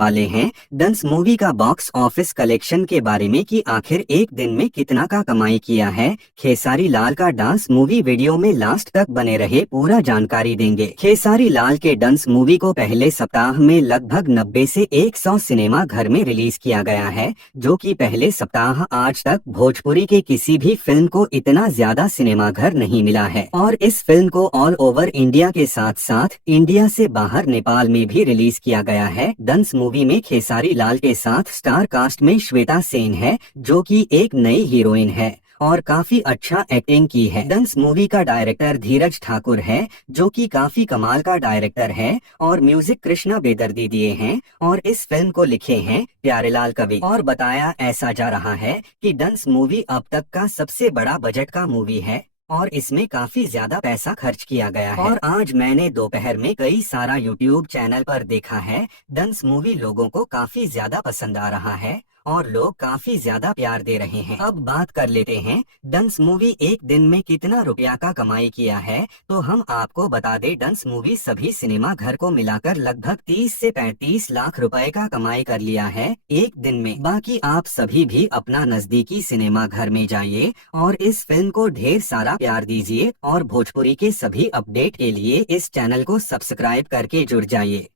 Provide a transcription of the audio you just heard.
वाले हैं डंस मूवी का बॉक्स ऑफिस कलेक्शन के बारे में कि आखिर एक दिन में कितना का कमाई किया है। खेसारी लाल का डांस मूवी वीडियो में लास्ट तक बने रहे, पूरा जानकारी देंगे। खेसारी लाल के डंस मूवी को पहले सप्ताह में लगभग 90 से 100 सिनेमा घर में रिलीज किया गया है, जो कि पहले सप्ताह आज तक भोजपुरी के किसी भी फिल्म को इतना ज्यादा सिनेमा घर नहीं मिला है। और इस फिल्म को ऑल ओवर इंडिया के साथ साथ इंडिया से बाहर नेपाल में भी रिलीज किया गया है। डंस मूवी में खेसारी लाल के साथ स्टार कास्ट में श्वेता सेन है, जो कि एक नई हीरोइन है और काफी अच्छा एक्टिंग की है। डंस मूवी का डायरेक्टर धीरज ठाकुर है, जो कि काफी कमाल का डायरेक्टर है, और म्यूजिक कृष्णा बेदर्दी दिए हैं। और इस फिल्म को लिखे हैं प्यारेलाल कवि। और बताया ऐसा जा रहा है कि डंस मूवी अब तक का सबसे बड़ा बजट का मूवी है और इसमें काफी ज्यादा पैसा खर्च किया गया है। और आज मैंने दोपहर में कई सारा यूट्यूब चैनल पर देखा है, डंस मूवी लोगों को काफी ज्यादा पसंद आ रहा है और लोग काफी ज्यादा प्यार दे रहे हैं। अब बात कर लेते हैं डंस मूवी एक दिन में कितना रुपया का कमाई किया है। तो हम आपको बता दें, डंस मूवी सभी सिनेमा घर को मिलाकर लगभग 30 से 35 लाख रुपए का कमाई कर लिया है एक दिन में। बाकी आप सभी भी अपना नजदीकी सिनेमा घर में जाइए और इस फिल्म को ढेर सारा प्यार दीजिए और भोजपुरी के सभी अपडेट के लिए इस चैनल को सब्सक्राइब करके जुड़ जाइए।